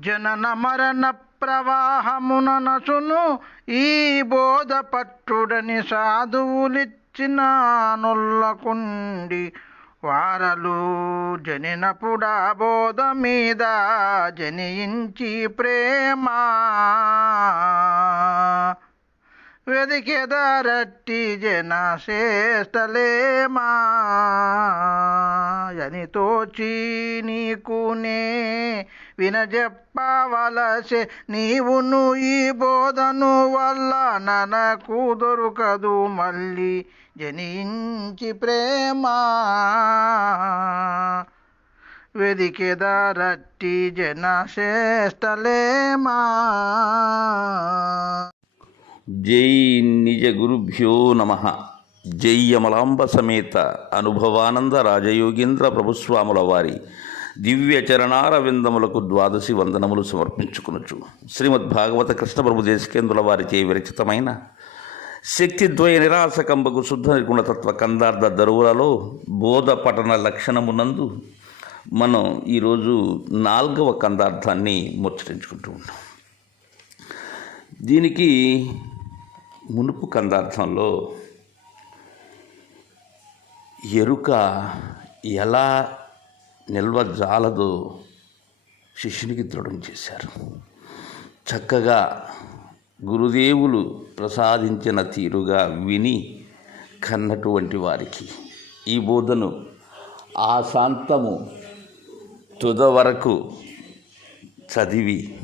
జనన మరణ ప్రవాహమున నసును ఈ బోధ పట్టుడని సాధువులిచ్చిన నొల్లకుండి వారలు జనినపుడా బోధ మీద జనించి ప్రేమ. వెదికెదరట్టి జన శ్రేష్టలేమా అని తోచి నీకునే వినజెప్పవలసే నీవును ఈ బోధను వల్ల ననకు దొరకదు మళ్ళీ జనించి ప్రేమ. వెదికెదరట్టి జన శ్రేష్టలేమా జై నిజ గురుభ్యో నమ. జై యమలాంబ సమేత అనుభవానంద రాజయోగేంద్ర ప్రభుస్వాముల వారి దివ్య చరణార విందములకు ద్వాదశి వందనములు సమర్పించుకునొచ్చు శ్రీమద్ భాగవత కృష్ణ ప్రభు దేశకేంద్రుల వారిచే విరచితమైన శక్తిద్వయ నిరాశకంబకు శుద్ధ నిర్గుణతత్వ కందార్థ దరువులలో బోధ పఠన లక్షణమునందు మనం ఈరోజు నాలుగవ కందార్థాన్ని ముచ్చరించుకుంటూ ఉంటాం దీనికి మునుపు కందార్థంలో ఎరుక ఎలా నిల్వ జాలతో శిష్యునికి దృఢం చేశారు. చక్కగా గురుదేవులు ప్రసాదించిన తీరుగా విని కన్నటువంటి వారికి ఈ బోధను ఆ శాంతము తుద వరకు చదివి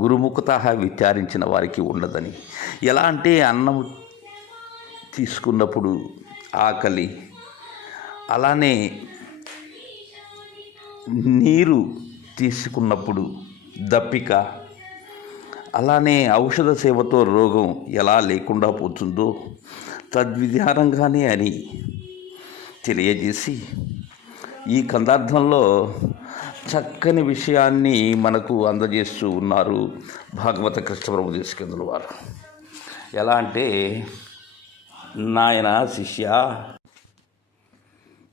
గురుముఖత విచారించిన వారికి ఉండదని ఎలా అంటే అన్నం తీసుకున్నప్పుడు ఆకలి అలానే నీరు తీసుకున్నప్పుడు దప్పిక అలానే ఔషధ సేవతో రోగం ఎలా లేకుండా పోతుందో తద్విధానంగానే అని తెలియజేసి ఈ కందార్థంలో చక్కని విషయాన్ని మనకు అందజేస్తూ ఉన్నారు భాగవత కృష్ణప్రభు దేశకేంద్రుల వారు ఎలా అంటే నాయన శిష్య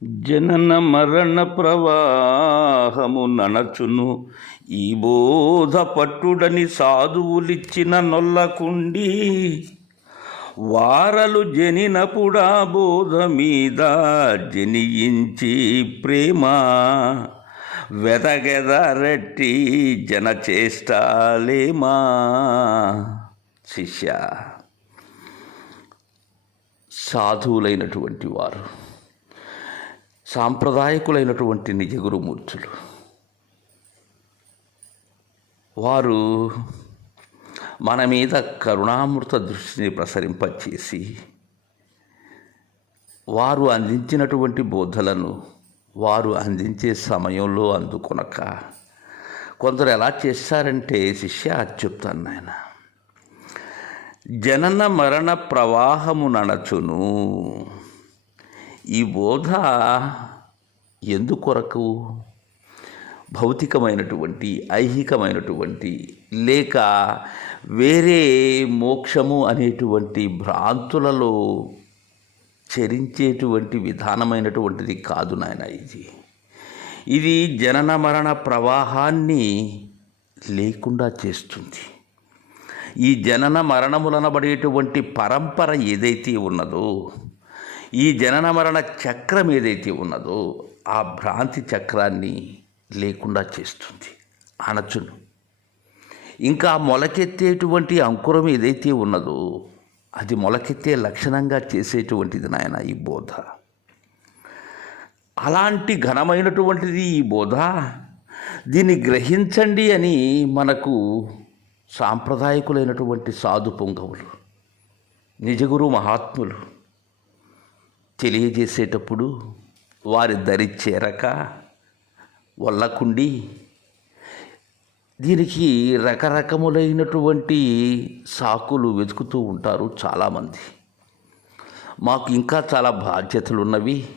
జనన మరణ ప్రవాహము ననచును. ఈ బోధ పట్టుడని సాధువులిచ్చిన నొల్లకుండి వారలు జనినపుడా బోధ మీద జనియించి ప్రేమ. వెదగెదరట్టి జన చేష్టాలేమా శిష్య సాధువులైనటువంటి వారు సాంప్రదాయకులైనటువంటి నిజ గురుమూర్తులు వారు మన మీద కరుణామృత దృష్టిని ప్రసరింపచేసి వారు అందించినటువంటి బోధలను వారు అందించే సమయంలో అందుకొనక కొందరు ఎలా చేస్తారంటే శిష్య అది చెప్తాను నాయన. జనన మరణ ప్రవాహము నడచును. ఈ బోధ ఎందుకొరకు భౌతికమైనటువంటి ఐహికమైనటువంటి లేక వేరే మోక్షము అనేటువంటి భ్రాంతులలో చరించేటువంటి విధానమైనటువంటిది కాదు నాయన ఇది. ఇది జనన మరణ ప్రవాహాన్ని లేకుండా చేస్తుంది. ఈ జనన మరణములనబడేటువంటి పరంపర ఏదైతే ఉన్నదో ఈ జనన మరణ చక్రం ఏదైతే ఉన్నదో ఆ భ్రాంతి చక్రాన్ని లేకుండా చేస్తుంది. అనచును ఇంకా మొలకెత్తేటువంటి అంకురం ఏదైతే ఉన్నదో అది మొలకెత్తే లక్షణంగా చేసేటువంటిది నాయన ఈ బోధ. అలాంటి ఘనమైనటువంటిది ఈ బోధ. దీన్ని గ్రహించండి అని మనకు సాంప్రదాయకులైనటువంటి సాధు పొంగవులు నిజగురు మహాత్ములు తెలియజేసేటప్పుడు వారి దరి చేరక వల్లకుండి దీనికి రకరకములైనటువంటి సాకులు వెతుకుతూ ఉంటారు చాలామంది. మాకు ఇంకా చాలా బాధ్యతలు ఉన్నవి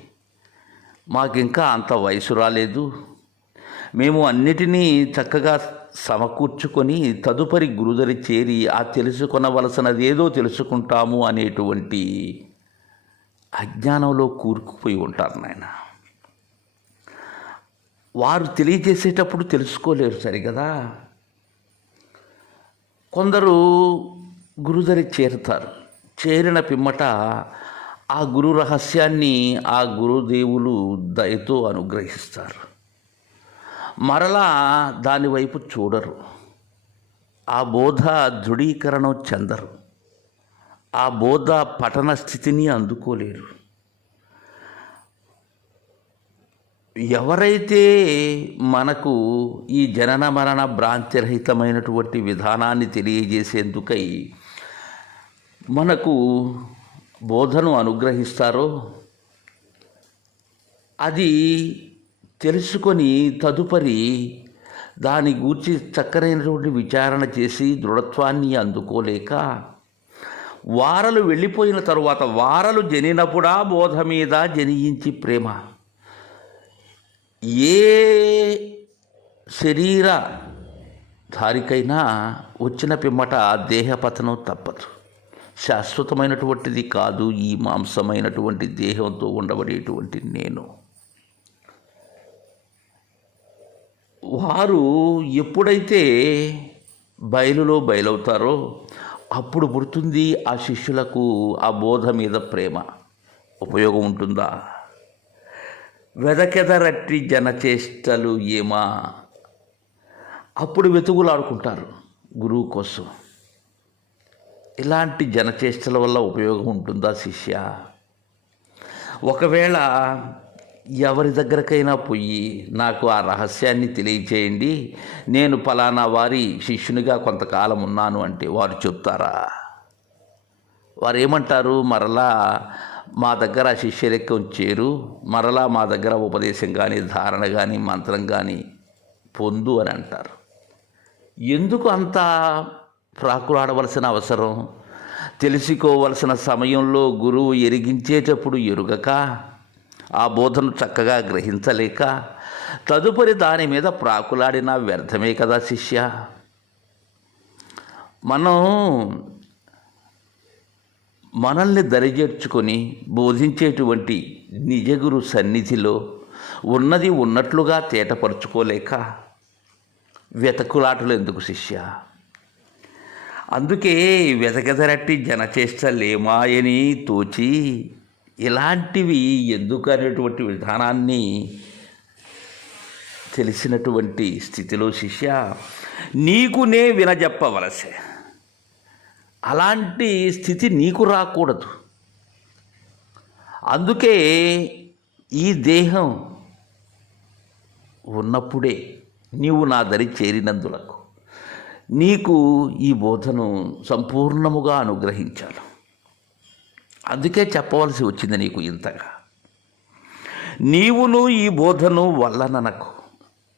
మాకు ఇంకా అంత వయసు రాలేదు. మేము అన్నిటినీ చక్కగా సమకూర్చుకొని తదుపరి గురుదరి చేరి ఆ తెలుసుకొనవలసినది ఏదో తెలుసుకుంటాము అనేటువంటి అజ్ఞానంలో కూరుకుపోయి ఉంటారు నాయన. వారు తెలియజేసేటప్పుడు తెలుసుకోలేరు సరిగదా? కొందరు గురుదరి చేరుతారు. చేరిన పిమ్మట ఆ గురు రహస్యాన్ని ఆ గురుదేవులు దయతో అనుగ్రహిస్తారు. మరలా దాని వైపు చూడరు. ఆ బోధ దృఢీకరణం చెందరు. ఆ బోధ పఠన స్థితిని అందుకోలేరు. ఎవరైతే మనకు ఈ జనన మరణ భ్రాంతిరహితమైనటువంటి విధానాన్ని తెలియజేసేందుకై మనకు బోధను అనుగ్రహిస్తారో అది తెలుసుకొని తదుపరి దాని గూర్చి చక్కనైనటువంటి విచారణ చేసి దృఢత్వాన్ని అందుకోలేక వారలు వెళ్ళిపోయిన తరువాత వారలు జనినప్పుడా బోధ మీద జనించి ప్రేమ. ఏ శరీర దారికైనా వచ్చిన పిమ్మట దేహపతనం తప్పదు. శాశ్వతమైనటువంటిది కాదు ఈ మాంసమైనటువంటి దేహంతో ఉండబడేటువంటి నేను. వారు ఎప్పుడైతే బయలులో బయలవుతారో అప్పుడు పుడుతుంది ఆ శిష్యులకు ఆ బోధ మీద ప్రేమ. ఉపయోగం ఉంటుందా? వెదకెదరట్టి జనచేష్టలు ఏమా? అప్పుడు వెతుకులాడుకుంటారు గురువు కోసం. ఇలాంటి జనచేష్టల వల్ల ఉపయోగం ఉంటుందా శిష్య? ఒకవేళ ఎవరి దగ్గరకైనా పోయి నాకు ఆ రహస్యాన్ని తెలియచేయండి. నేను ఫలానా వారి శిష్యునిగా కొంతకాలం ఉన్నాను అంటే వారు చెప్తారా? వారు ఏమంటారు మరలా మా దగ్గర శిష్యరెక్కం చేరు మరలా మా దగ్గర ఉపదేశం కానీ ధారణ కానీ మంత్రం కానీ పొందు అని అంటారు. ఎందుకు అంత ప్రాకులాడవలసిన అవసరం? తెలుసుకోవలసిన సమయంలో గురువు ఎరిగించేటప్పుడు ఎరుగక ఆ బోధను చక్కగా గ్రహించలేక తదుపరి దాని మీద ప్రాకులాడిన వ్యర్థమే కదా శిష్య. మనం మనల్ని దరిజేర్చుకొని బోధించేటువంటి నిజగురు సన్నిధిలో ఉన్నది ఉన్నట్లుగా తేటపరుచుకోలేక వెతకులాటలు ఎందుకు శిష్య? అందుకే వెతకెదరట్టి జనచేష్టలేమాయని తోచి ఇలాంటివి ఎందుకు అనేటువంటి విధానాన్ని తెలిసినటువంటి స్థితిలో శిష్య నీకు నే వినజెప్పవలసే. అలాంటి స్థితి నీకు రాకూడదు. అందుకే ఈ దేహం ఉన్నప్పుడే నీవు నా దరి చేరినందులకు నీకు ఈ బోధను సంపూర్ణముగా అనుగ్రహించాను. అందుకే చెప్పవలసి వచ్చింది నీకు ఇంతగా. నీవును ఈ బోధను వల్లననకు.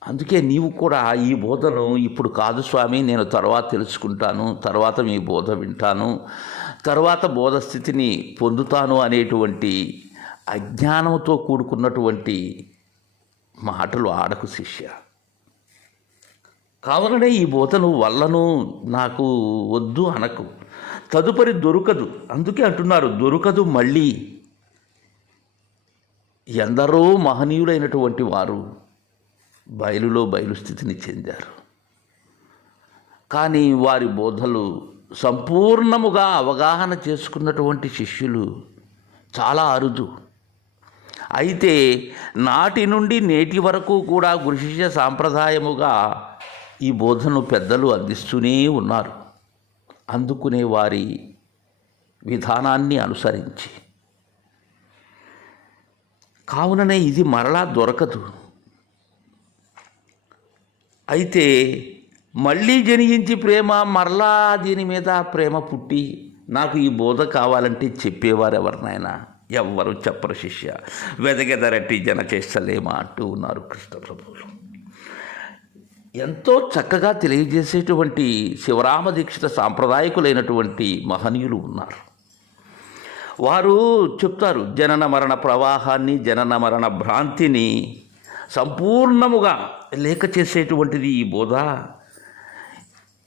అందుకే నీవు కూడా ఈ బోధను ఇప్పుడు కాదు స్వామి నేను తర్వాత తెలుసుకుంటాను తర్వాత మీ బోధ వింటాను తర్వాత బోధ స్థితిని పొందుతాను అనేటువంటి అజ్ఞానంతో కూడుకున్నటువంటి మాటలు ఆడకు శిష్య. కావాలనే ఈ బోధను వల్లను నాకు వద్దు అనకు. తదుపరి దొరకదు. అందుకే అంటున్నారు దొరకదు మళ్ళీ. ఎందరో మహనీయులైనటువంటి వారు బయలులో బయలు స్థితిని చెందారు. కానీ వారి బోధలు సంపూర్ణముగా అవగాహన చేసుకున్నటువంటి శిష్యులు చాలా అరుదు. అయితే నాటి నుండి నేటి వరకు కూడా గురు శిష్య సాంప్రదాయముగా ఈ బోధను పెద్దలు అందిస్తూనే ఉన్నారు. అందుకునే వారి విధానాన్ని అనుసరించి. కావుననే ఇది మరలా దొరకదు. అయితే మళ్ళీ జనించి ప్రేమ మరలా దీని మీద ప్రేమ పుట్టి నాకు ఈ బోధ కావాలంటే చెప్పేవారు ఎవరినైనా ఎవ్వరు చెప్పరు శిష్య. వెదగెదరటి జన చేస్తలేమా అంటూ ఉన్నారు కృష్ణ ప్రభువులు ఎంతో చక్కగా తెలియజేసేటువంటి శివరామ దీక్షిత సాంప్రదాయకులైనటువంటి మహనీయులు ఉన్నారు. వారు చెప్తారు జనన మరణ ప్రవాహాన్ని జనన మరణ భ్రాంతిని సంపూర్ణముగా లేక చేసేటువంటిది ఈ బోధ.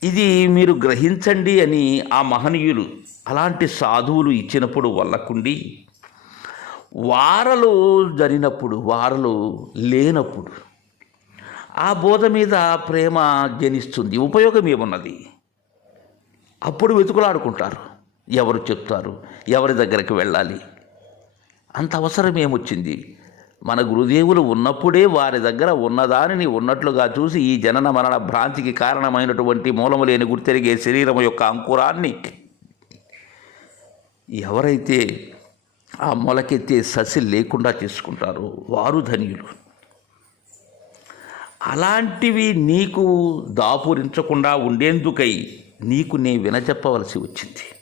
ఇది మీరు గ్రహించండి అని ఆ మహనీయులు అలాంటి సాధువులు ఇచ్చినప్పుడు వల్లకుండి వారలు జరిగినప్పుడు వారలు లేనప్పుడు ఆ బోధ మీద ప్రేమ జనిస్తుంది ఉపయోగం ఏమున్నది? అప్పుడు వెతుకులాడుకుంటారు. ఎవరు చెప్తారు? ఎవరి దగ్గరికి వెళ్ళాలి? అంత అవసరం ఏమొచ్చింది? మన గురుదేవులు ఉన్నప్పుడే వారి దగ్గర ఉన్నదానిని ఉన్నట్లుగా చూసి ఈ జనన మరణ భ్రాంతికి కారణమైనటువంటి మూలము లేని గుర్తెరిగే శరీరం యొక్క అంకురాన్ని ఎవరైతే ఆ మొలకెత్తే ససి లేకుండా చేసుకుంటారో వారు ధన్యులు. అలాంటివి నీకు దాపురించకుండా ఉండేందుకై నీకు నే వినచెప్పవలసి వచ్చింది.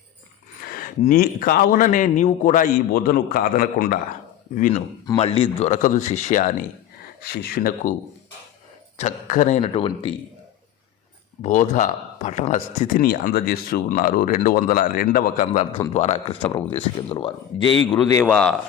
నీ కావుననే నీవు కూడా ఈ బోధను కాదనకుండా విను. మళ్ళీ దొరకదు శిష్య అని శిష్యునకు చక్కనైనటువంటి బోధ పఠన స్థితిని అందజేస్తూ ఉన్నారు. రెండు వందల రెండవ కందార్థం ద్వారా కృష్ణప్రభు దేశకేంద్రుల వారు జై గురుదేవా.